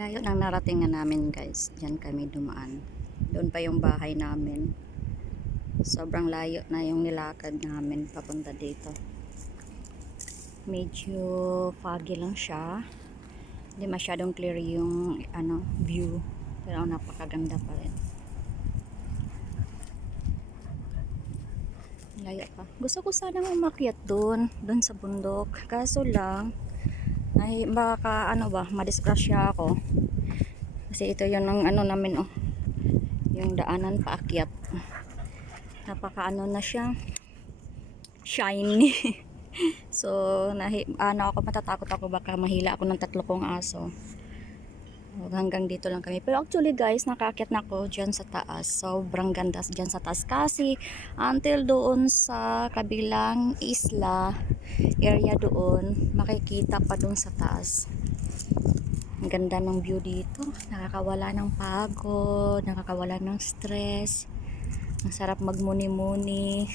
Layo ng naratingan namin guys. Diyan kami dumaan. Doon pa yung bahay namin. Sobrang layo na yung nilakad namin papunta dito. Medyo foggy lang siya. Hindi masyadong clear yung ano view. Pero napakaganda pa rin. Layo pa. Gusto ko sana umakyat doon. Doon sa bundok. Kaso lang, ay baka ano ba, madisgrasya ako. Kasi ito yun ang ano namin oh. Yung daanan paakyat. Napaka ano na siya. Shiny. so, nahi, ano ako matatakot ako baka mahila ako ng tatlo kong aso. Hanggang dito lang kami. Pero actually guys, nakaakyat na ako dyan sa taas. Sobrang ganda dyan sa taas. Kasi until doon sa kabilang isla, area doon, makikita pa doon sa taas. Ang ganda ng view dito. Nakakawala ng pagod, nakakawala ng stress. Ang sarap magmuni-muni,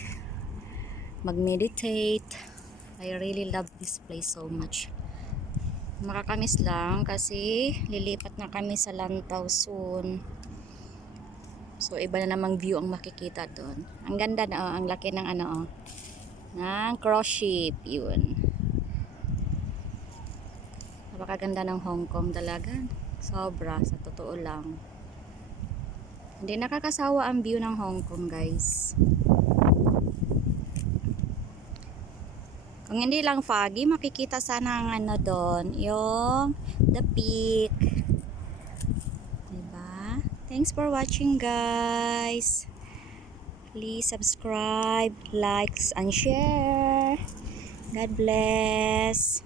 mag-meditate. I really love this place so much. Makakamis lang kasi lilipat na kami sa Lantaw soon. So iba na namang view ang makikita doon. Ang ganda na oh, ang laki ng ano oh. Ng cross ship yun. Napakaganda ng Hong Kong talaga. Sobra sa totoo lang. Hindi nakakasawa ang view ng Hong Kong, guys. Kung hindi lang foggy, makikita sana ang ano doon, yung the peak. Diba? Thanks for watching, guys. Please subscribe, likes, and share. God bless.